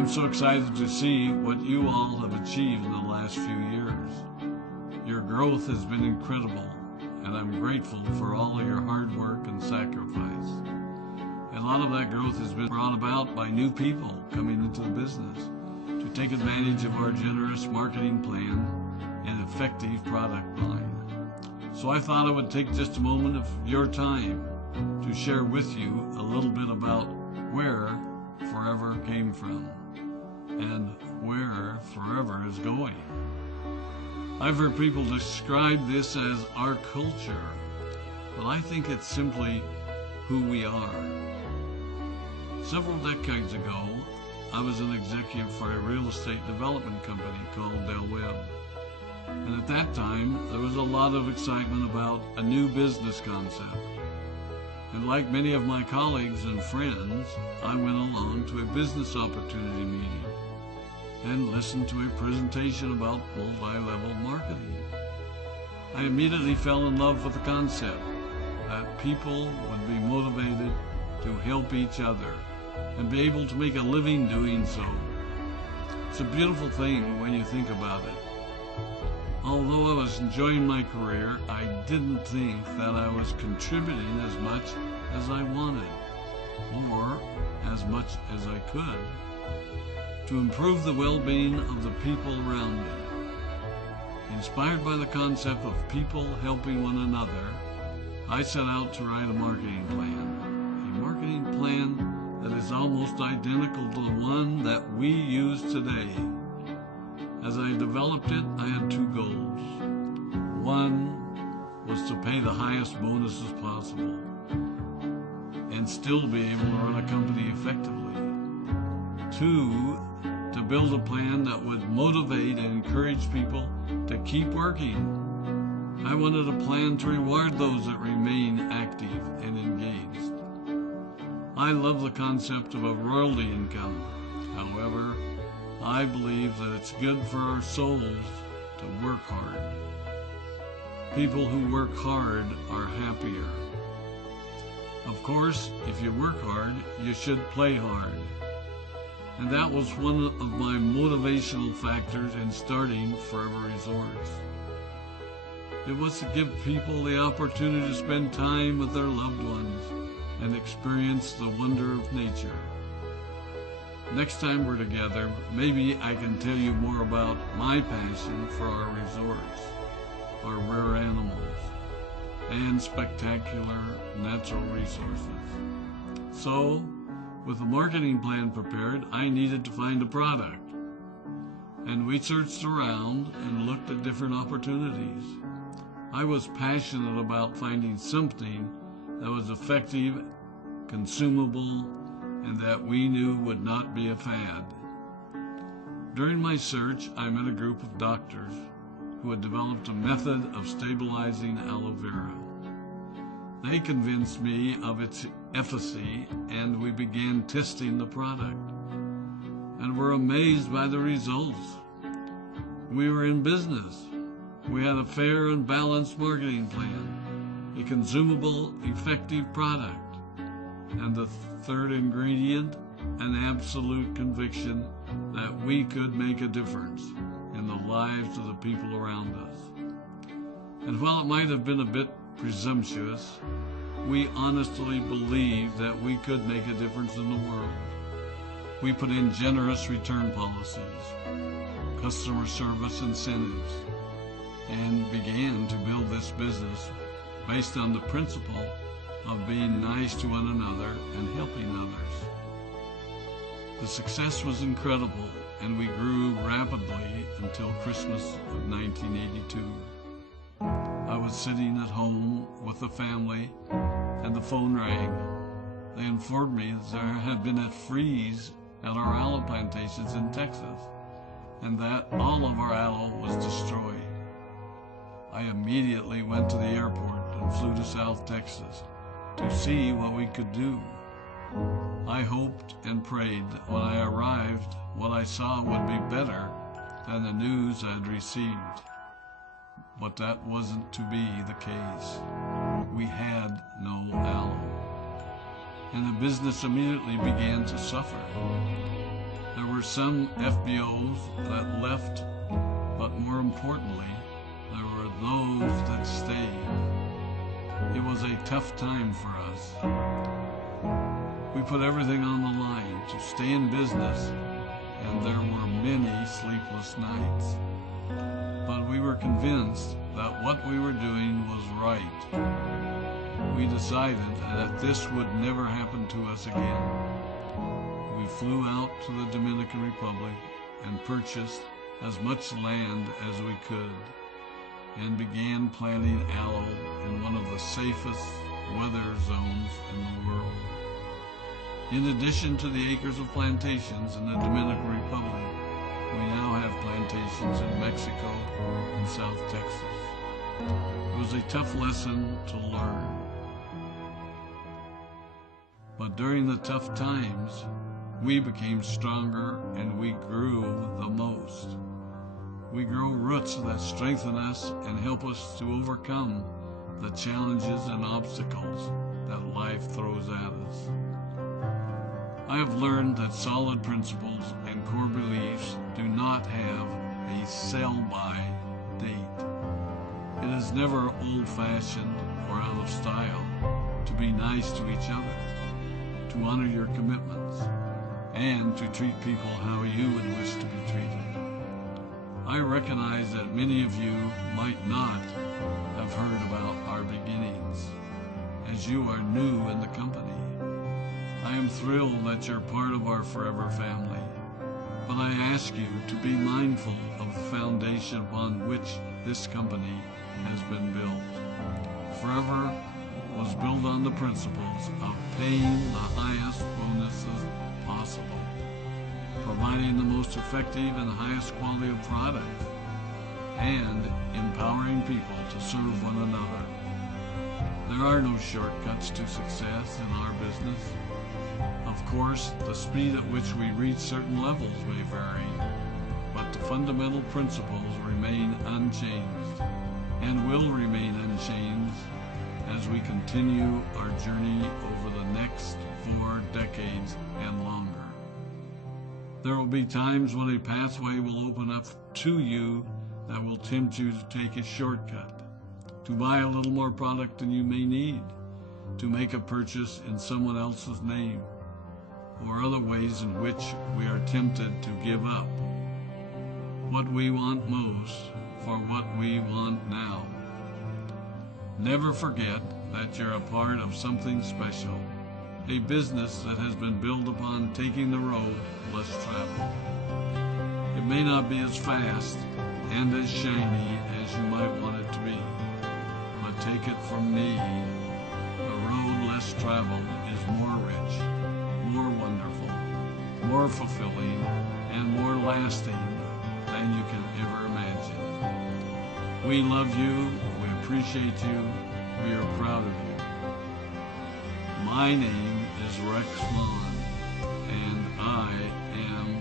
I'm so excited to see what you all have achieved in the last few years. Your growth has been incredible, and I'm grateful for all of your hard work and sacrifice. And a lot of that growth has been brought about by new people coming into the business to take advantage of our generous marketing plan and effective product line. So I thought I would take just a moment of your time to share with you a little bit about where forever came from and where forever is going. I've heard people describe this as our culture, but I think it's simply who we are. Several decades ago, I was an executive for a real estate development company called Del Webb. And at that time, there was a lot of excitement about a new business concept. And like many of my colleagues and friends, I went along to a business opportunity meeting and listened to a presentation about multi-level marketing. I immediately fell in love with the concept that people would be motivated to help each other and be able to make a living doing so. It's a beautiful thing when you think about it. Although I was enjoying my career, I didn't think that I was contributing as much as I wanted, or as much as I could, to improve the well-being of the people around me. Inspired by the concept of people helping one another, I set out to write a marketing plan that is almost identical to the one that we use today. As I developed it, I had two goals. One was to pay the highest bonuses possible and still be able to run a company effectively. Two, to build a plan that would motivate and encourage people to keep working. I wanted a plan to reward those that remain active and engaged. I love the concept of a royalty income. However, I believe that it's good for our souls to work hard. People who work hard are happier. Of course, if you work hard, you should play hard. And that was one of my motivational factors in starting Forever Resorts. It was to give people the opportunity to spend time with their loved ones and experience the wonder of nature. Next time we're together, maybe I can tell you more about my passion for our resorts, our rare animals, and spectacular natural resources. So, with a marketing plan prepared, I needed to find a product. And we searched around and looked at different opportunities. I was passionate about finding something that was effective, consumable, and that we knew would not be a fad. During my search, I met a group of doctors who had developed a method of stabilizing aloe vera. They convinced me of its efficacy, and we began testing the product, and were amazed by the results. We were in business. We had a fair and balanced marketing plan, a consumable, effective product, and the third ingredient, an absolute conviction that we could make a difference in the lives of the people around us. And while it might have been a bit presumptuous, we honestly believed that we could make a difference in the world. We put in generous return policies, customer service incentives, and began to build this business based on the principle of being nice to one another and helping others. The success was incredible, and we grew rapidly until Christmas of 1982. I was sitting at home with the family, and the phone rang. They informed me that there had been a freeze at our aloe plantations in Texas, and that all of our aloe was destroyed. I immediately went to the airport and flew to South Texas to see what we could do. I hoped and prayed that when I arrived, what I saw would be better than the news I had received. But that wasn't to be the case. We had no aloe, and the business immediately began to suffer. There were were some FBOs that left, but more importantly, there were those that stayed. It was a tough time for us. We put everything on the line to stay in business, and there were many sleepless nights. But we were convinced that what we were doing was right. We decided that this would never happen to us again. We flew out to the Dominican Republic and purchased as much land as we could, and began planting aloe in one of the safest weather zones in the world. In addition to the acres of plantations in the Dominican Republic, we now have plantations in Mexico and South Texas. It was a tough lesson to learn. But during the tough times, we became stronger and we grew the most. We grow roots that strengthen us and help us to overcome the challenges and obstacles that life throws at us. I have learned that solid principles and core beliefs do not have a sell-by date. It is never old-fashioned or out of style to be nice to each other, to honor your commitments, and to treat people how you would wish to be treated. I recognize that many of you might not have heard about our beginnings, as you are new in the company. I am thrilled that you're part of our forever family, but I ask you to be mindful of the foundation upon which this company has been built. Forever was built on the principles of paying the highest bonuses possible, providing the most effective and highest quality of product, and empowering people to serve one another. There are no shortcuts to success in our business. Of course, the speed at which we reach certain levels may vary, but the fundamental principles remain unchanged and will remain unchanged as we continue our journey over the next 4 decades and longer. There will be times when a pathway will open up to you that will tempt you to take a shortcut, to buy a little more product than you may need, to make a purchase in someone else's name, or other ways in which we are tempted to give up what we want most for what we want now. Never forget that you're a part of something special, a business that has been built upon taking the road less traveled. It may not be as fast and as shiny as you might want it to be, but take it from me, the road less traveled is more rich, more wonderful, more fulfilling, and more lasting than you can ever imagine. We love you, we appreciate you, we are proud of you. My name is Rex Maughn, and I am